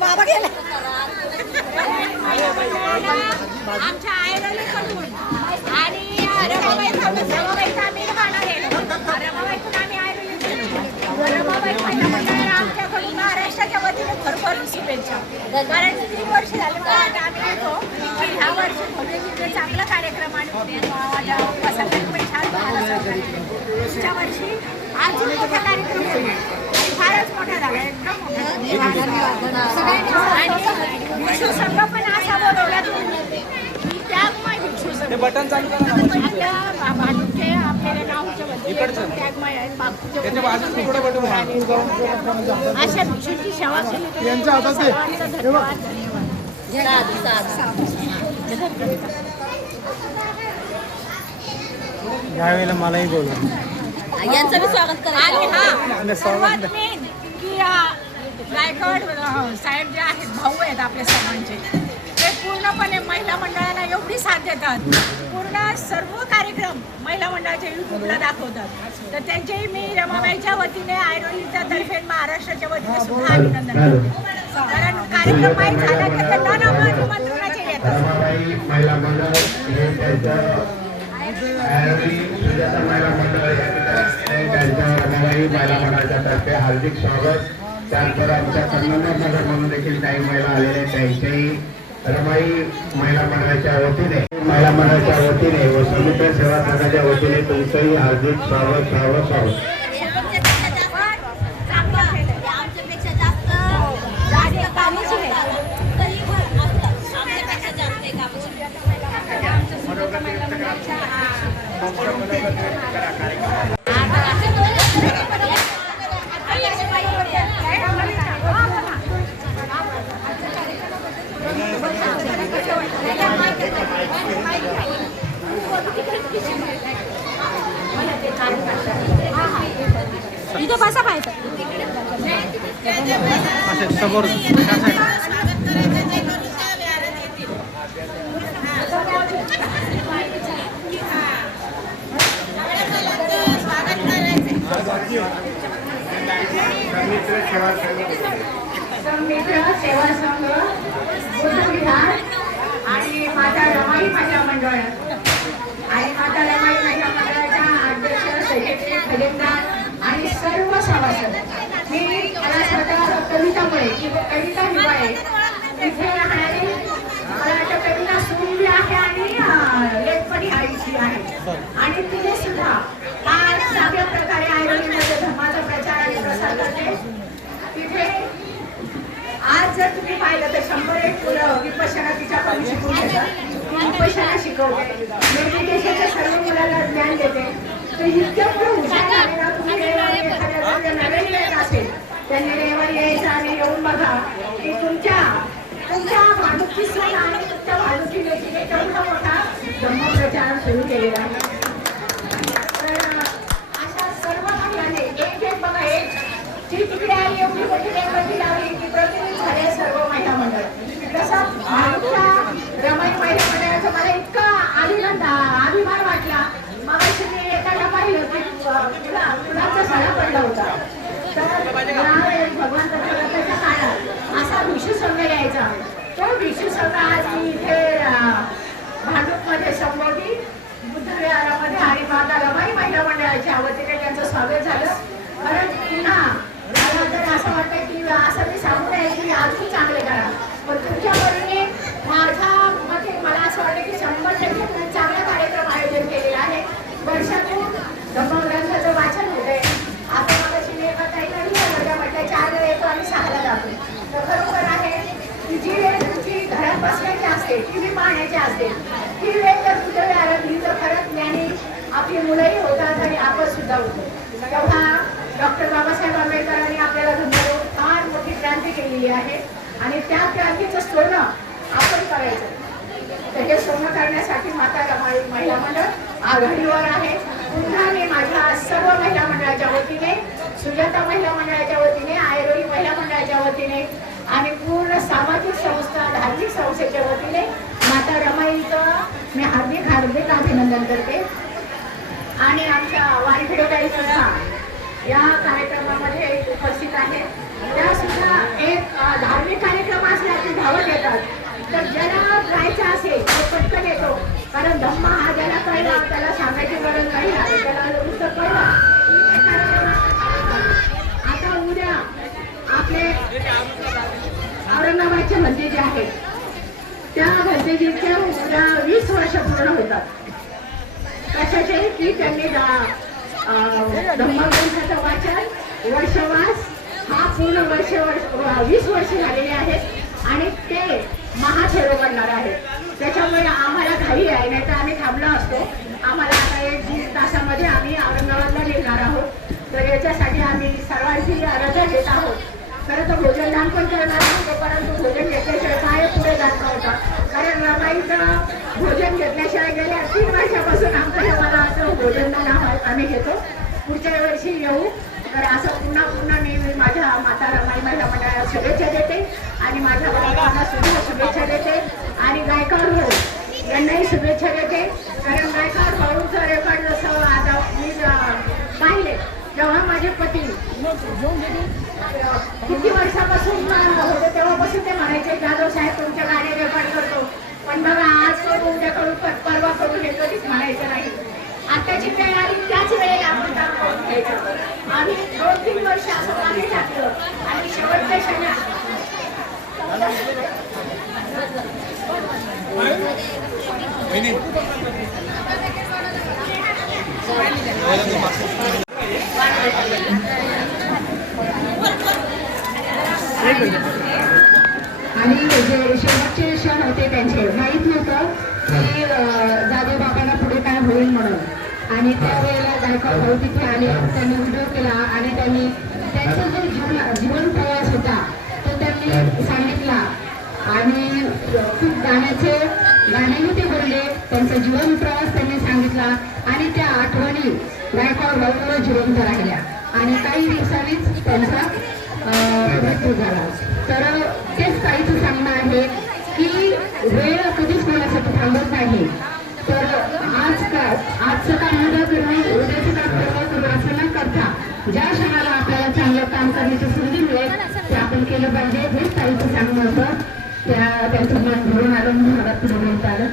बाबा गेले आमच्या आईला कडून आणि रमाबाईचा रमाबाईचा आम्ही गाणं गेलो रमाबाईतून आम्ही आईला रमाबाई महिला आमच्याकडून महाराष्ट्राच्या वतीने भरभरून शुभेच्छा. कारण की तीन वर्ष झाले आम्ही येतो. की ह्या वर्षी भव्य दिव्य चांगला कार्यक्रम आणि पण छान. पुढच्या वर्षी अजून मोठा कार्यक्रम आणि फारच मोठा झाला. एकदम मोठा भिक्षू संघ पण असा बोलवला तुम्ही की त्यागमय भिक्षू संघ बटन चालू करा ना त्याच्या बाजूला थोडं बटन मारा. अशा भिक्षूची सेवा केली तर यांच्या हातात ते. सर्वांचा धन्यवाद. धन्यवाद यावेळेला मलाही बोलवा. यांचं बी स्वागत करा. आणि हा सर्वात मेन की आ, गायकवाड अ, साहेब जे आहेत भाऊ आहेत आपल्या सर्वांचे. पूर्णपणे महिला मंडळाला एवढी साथ देतात. पूर्ण सर्व कार्यक्रम महिला मंडळाच्या युट्यूबला दाखवतात. तर त्यांचेही मी रमाबाईच्या वतीने आयरोलीच्या तर्फे महाराष्ट्राच्या वतीने सुद्धा अभिनंदन करते. कारण कार्यक्रम माहीत झाला की त्यांना नामं निमंत्रणाचे येतात. हार्दिक स्वागत. त्यानंतर आमच्या कन्नड नगर म्हणून देखील काही महिला आलेल्या त्यांच्याही रमाई महिला मंडळाच्या वतीने महिला मंडळाच्या वतीने व समित्र सेवा संघाच्या वतीने तुमचंही हार्दिक स्वागत स्वागत स्वागत Thank you आमच्यापेक्षा जास्त जास्त कामाची आहे. तरी पण असतं. आमच्यापेक्षा जास्त आहे कामाची. इथं बसा पाहिजे समोर सेवा संघ मित्र सेवा संघ बुद्धविहार आणि माता रमाई महिला मंडळ आणि माता रमाई महिला मंडळाच्या अध्यक्ष सेक्रेटरी खजिनदार आणि सर्व सभासद मी मला स्वतः कवितामुळे कविता हिवाळे इथे राहणारी मला वाटतं कविता आहे आणि लेखपणी आईची आहे. आणि तिने सुद्धा चांगल्या प्रकारे धर्माचा प्रचार आणि प्रसार करते. तिथे आज जर तुम्ही पाहिलं तर शंभर एक मुलं विपशना तिच्याकडून शिकून घेतात. विपशना शिकवते. मेडिटेशनच्या सर्व मुलाला ज्ञान देते. तर इतक्या पुढे हुशार तुम्ही एखाद्या नवीन त्यांनी रविवारी यायचं आणि येऊन बघा की तुमच्या तुमच्या भानुकी सण आणि तुमच्या भानुकी लेखीने केवढा मोठा धर्मप्रचार सुरू केलेला आहे. एक एक बघा एक जी तिकडे आली एवढी मोठी मेणबत्ती लावली की प्रतिनिधी झाले सर्व महिला मंडळ तसं आमच्या रमाई महिला मंडळाचा मला इतका आनंद अभिमान वाटला मगाशी मी एकाला पाहिलं की तुला फुलांचा सडा पडला होता तर यावेळेस भगवान दत्तप्रभूच्या विशू असा संघ यायचा तो भिक्षू संघ आज मी इथे भांडूपमध्ये संबोधी बुद्ध विहारामध्ये आणि माता रमाई महिला मंडळाच्या वतीने त्यांचं स्वागत झालं. परत पुन्हा मला तर असं वाटतं की असं मी सांगू नये की अजून चांगले करा. पण तुमच्या परीने माझ्या मते मला असं वाटतं की शंभर टक्के तुम्ही चांगला कार्यक्रम आयोजन केलेला आहे वर्षातून धम्मग्रंथाचं वाचन होतंय आता मला मी एका काही नाही वर्गा म्हटलं चार वेळ येतो आणि सहाला जातो तर खरोखर आहे की जी वेळ तुमची घरात बसण्याची असते. टी व्ही पाहण्याची असते. ती वेळ जर तुझ्या तर खरंच ज्ञानी आपली मुलंही होतात आणि आपण सुद्धा होतो. तेव्हा डॉक्टर बाबासाहेब आंबेडकरांनी आपल्याला धर्मयोग फार मोठी क्रांती केलेली आहे. आणि त्या क्रांतीचं सोनं आपण करायचं. तर हे सोनं करण्यासाठी माता महिला मंडळ आघाडीवर आहे. पुन्हा मी माझ्या सर्व महिला मंडळाच्या वतीने सुजाता महिला मंडळाच्या वतीने आयरोली महिला मंडळाच्या वतीने आणि पूर्ण सामाजिक संस्था धार्मिक संस्थेच्या वतीने हार्दिक हार्दिक अभिनंदन करते. आणि आमच्या वाणखिडोबाई सुद्धा या कार्यक्रमामध्ये उपस्थित आहे त्या सुद्धा एक धार्मिक कार्यक्रम असला धावत येतात. तर ज्याला जायचं असेल तो पटकन येतो. कारण धम्म हा ज्याला कळला त्याला सांगायची गरज नाही त्याला नुसतं कळलं आता उद्या आपले औरंगाबादचे मंदिर जे आहेत त्या भंतेजीच्या उद्या वीस वर्ष पूर्ण होतात. कशाचे? की त्यांनी दा- धम्मग्रंथाचं वाचन वर्षवास हा पूर्ण वर्ष वर्ष वीस वर्ष झालेले आहेत आणि ते महाथेरो बनणार आहेत. त्याच्यामुळे आम्हाला घाई आहे नाही तर आम्ही थांबलो असतो. आम्हाला आता एक दीड तासामध्ये आम्ही औरंगाबादला निघणार आहोत. तर याच्यासाठी आम्ही सर्वांची रजा घेत आहोत. खरं तर भोजनदान पण करणार होतो परंतु भोजन घेतल्याशिवाय काय पुढे जात नव्हता. कारण रमाईचं भोजन घेतल्याशिवाय गेल्या तीन वर्षापासून आमचं हे मला असं भोजनदान आम्ही घेतो. पुढच्या वर्षी येऊ. तर असं पुन्हा पुन्हा मी माझ्या माता रमाई माझ्या मंडळाला शुभेच्छा देते आणि माझ्या बाबांना सुद्धा शुभेच्छा देते. आणि गायकवाड भाऊ यांनाही शुभेच्छा देते कारण गायकवाड भाऊंचं रेकॉर्ड जसं आता मी अं, पाहिले जेव्हा माझे पती किती वर्षापासून होते तेव्हापासून ते म्हणायचे जाधव साहेब तुमच्या गाणे रेकॉर्ड करतो पण बघा आज करू उद्या करू पर- परवा काहीच म्हणायचं नाही. आताची वेळ आली त्याच वेळेला आपण काम करून घ्यायचं. आम्ही दोन तीन वर्ष असं मागे टाकलं आणि शेवटच्या क्षणात आणि जे शेवटचे क्षण होते त्यांचे माहीत नव्हतं. बाबांना होईल म्हणून. आणि त्यावेळेला गायकवाड भाऊ तिथे आले त्यांनी व्हिडिओ केला आणि त्यांनी त्यांचा जो जीवन जीवन प्रवास होता तो त्यांनी सांगितला. आणि खूप गाण्याचे गाण्याही ते बोलले त्यांचा जीवन प्रवास त्यांनी सांगितला. आणि त्या आठवणी गायकवाड भाऊला जिवंत राहिल्या. आणि काही दिवसांनीच त्यांचा मृत्यू झाला. तर तेच काहीच सांगणं आहे की वेळ कधीच कोणासाठी थांबत नाही. तर आज का आजचं काम उद्या करणं उद्याचं काम परवा करणं असं न करता ज्या क्षणाला आपल्याला चांगलं काम करण्याची संधी मिळेल ते आपण केलं पाहिजे. हेच ताईचं सांगणं होतं त्या त्यांचं मन भरून आलं म्हणून मला पुढे बोलता आलं